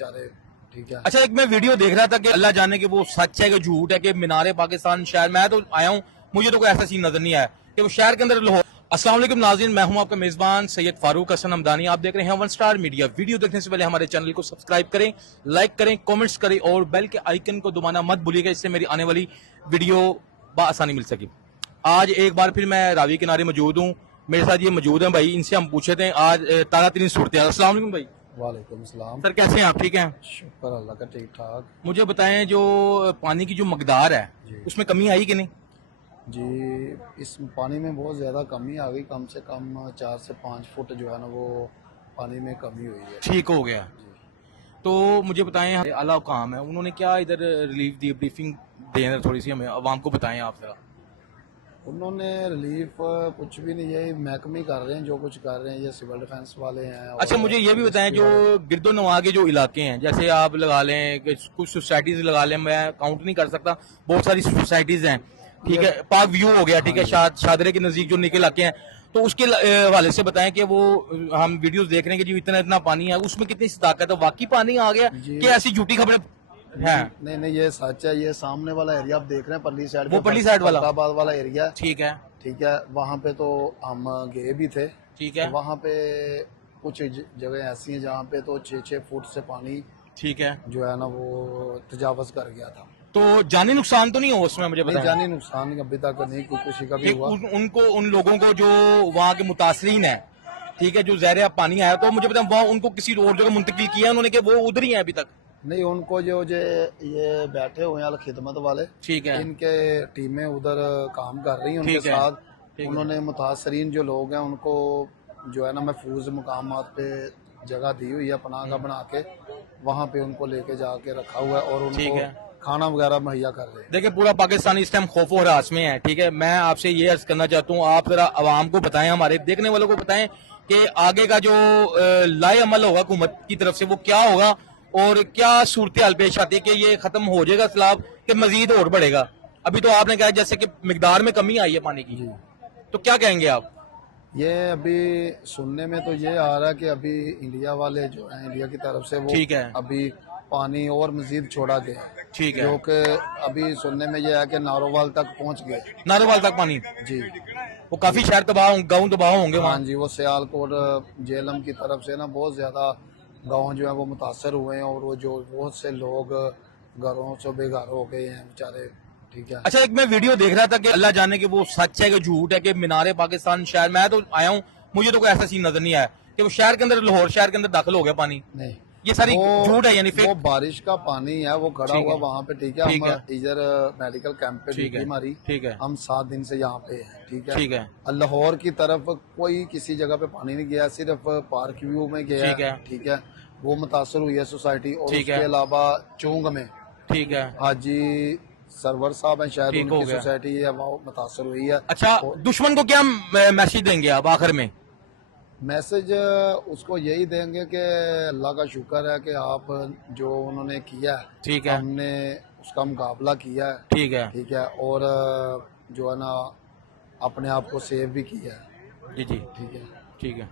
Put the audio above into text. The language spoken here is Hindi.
बेचारे। ठीक है। अच्छा, एक मैं वीडियो देख रहा था कि अल्लाह जाने कि वो सच है कि झूठ है कि मीनार पाकिस्तान शहर, मैं तो आया हूँ, मुझे तो कोई ऐसा सीन नजर नहीं आया कि वो शहर के अंदर लाहौर। अस्सलाम वालेकुम नाज़रीन, मैं हूं आपका मेजबान सैयद फारूक हसन हमदानी। आप देख रहे हैं वन स्टार मीडिया। वीडियो देखने से पहले हमारे चैनल को सब्सक्राइब करें, लाइक करें, कमेंट्स करें और बेल के आइकन को दबाना मत भूलिएगा, इससे मेरी आने वाली वीडियो बआसानी मिल सके। आज एक बार फिर मैं रावी किनारे मौजूद हूँ, मेरे साथ ये मौजूद हैं भाई, इनसे हम पूछे थे आज तारा तीन सूरत। अस्सलाम वालेकुम भाई। वालेकुम सलाम। सर कैसे हैं आप, ठीक हैं? शुक्र अल्लाह का, ठीक ठाक। मुझे बताएं, जो पानी की जो मकदार है जी उसमें कमी आई कि नहीं? जी, इस पानी में बहुत ज़्यादा कमी आ गई। कम से कम 4 से 5 फुट जो है ना वो पानी में कमी हुई है। ठीक हो गया। जी। तो मुझे बताएं, आला काम है, उन्होंने क्या इधर रिलीफ दी, ब्रीफिंग दें थोड़ी सी हमें, आवाम को बताएं आप जरा। उन्होंने रिलीफ कुछ भी नहीं, ये महकमे कर रहे हैं जो कुछ कर रहे हैं, ये सिविल डिफेंस वाले हैं। अच्छा, मुझे ये भी बताएं, जो गिरदो नवा के जो इलाके हैं, जैसे आप लगा लें कि कुछ सोसाइटीज लगा लें, मैं काउंट नहीं कर सकता, बहुत सारी सोसाइटीज हैं, ठीक है, पाक व्यू हो गया, ठीक है, शादरे के नजदीक जो निकल इलाके हैं, तो उसके हवाले से बताएं कि वो हम वीडियोस देख रहे हैं कि जो इतना इतना पानी है, उसमें कितनी ताकत है, वाकई पानी आ गया कि ऐसी झूठी खबरें हैं? नहीं नहीं, ये सच है। ये सामने वाला एरिया आप देख रहे हैं, पल्ली साइड, वो पल्ली साइड वाला फरीदाबाद वाला एरिया। ठीक है। ठीक है, वहाँ पे तो हम गए भी थे। ठीक है। तो वहाँ पे कुछ जगह ऐसी हैं जहाँ पे तो 6-6 फुट से पानी ठीक है, जो है ना वो तजावज कर गया था। तो जानी नुकसान तो नहीं हो उसमें, मुझे नहीं, बताएं। जानी नुकसान अभी तक नहीं किसी का भी हुआ। उनको, उन लोगों को जो वहाँ के मुतासरीन है, ठीक है, जो जहर पानी आया, तो मुझे बताएं वहाँ उनको किसी और जगह मुंतकिल किया है उन्होंने कि वो उधर ही है अभी तक? नहीं, उनको जो ये बैठे हुए हैं खिदमत वाले, ठीक है, इनके टीमें उधर काम कर रही हैं उनके ठीक है, साथ। ठीक है, उन्होंने मुतासरीन जो लोग हैं उनको जो है ना महफूज मकामात पे जगह दी हुई है, पनाह का बना के वहाँ पे उनको लेके जाके रखा हुआ है और ठीक उनको है। खाना वगैरह मुहैया कर रहे हैं। देखिए, पूरा पाकिस्तान इस टाइम खौफ और हरास में है, ठीक है। मैं आपसे ये अर्ज करना चाहता हूँ, आप जरा आवाम को बताएं, हमारे देखने वालों को बताएं कि आगे का जो लाए अमल होगा हुकूमत की तरफ से वो क्या होगा और क्या सूरत हाल पेश आती है कि ये खत्म हो जाएगा सैलाब कि मजीद और बढ़ेगा? अभी तो आपने कहा जैसे कि मिकदार में कमी आई है पानी की, जी, तो क्या कहेंगे आप? ये अभी सुनने में तो ये आ रहा है कि अभी इंडिया वाले जो है, इंडिया की तरफ से वो ठीक है, अभी पानी और मजीद छोड़ा गया, ठीक है, जो कि अभी सुनने में ये है कि नारोवाल तक पहुंच गए। नारोवाल तक पानी? जी। वो काफी शहर तबाह, गाँव तबाह होंगे हाँ वहाँ। जी, वो सियालकोट जेलम की तरफ से ना बहुत ज्यादा गांव जो है वो मुतासर हुए हैं और वो जो बहुत से लोग घरों से बेघर हो गए हैं बेचारे। ठीक है। अच्छा, एक मैं वीडियो देख रहा था कि अल्लाह जाने कि वो सच है कि झूठ है कि मीनार पाकिस्तान शहर, मैं तो आया हूँ, मुझे तो कोई ऐसा सीन नजर नहीं आया कि वो शहर के अंदर, लाहौर शहर के अंदर दाखिल हो गया पानी। नहीं, ये सारी झूठ है, यानी वो फेक? बारिश का पानी है, वो खड़ा ठीक हुआ है, वहाँ पे। ठीक है, ठीक है, हम इधर मेडिकल कैंप पे ठीक ड्यूटी है, हमारी। ठीक है, हम 7 दिन से यहाँ पे हैं। ठीक है। ठीक है, लाहौर की तरफ कोई किसी जगह पे पानी नहीं गया, सिर्फ पार्क व्यू में गया। ठीक है, ठीक है, वो मुतासर हुई है सोसाइटी। और ठीक उसके है, अलावा चोंग में ठीक है, हाजी सरवर साहब हैं, शायद ठीक हो उनकी गया। सोसाइटी है, वो मुतासर हुई है। अच्छा, दुश्मन को क्या मैसेज देंगे आप आखिर में? मैसेज उसको यही देंगे कि अल्लाह का शुक्र है कि आप जो उन्होंने किया है, ठीक है, हमने उसका मुकाबला किया है। ठीक है, ठीक है, और जो है ना अपने आप को सेव भी किया है। जी जी, ठीक है। ठीक है।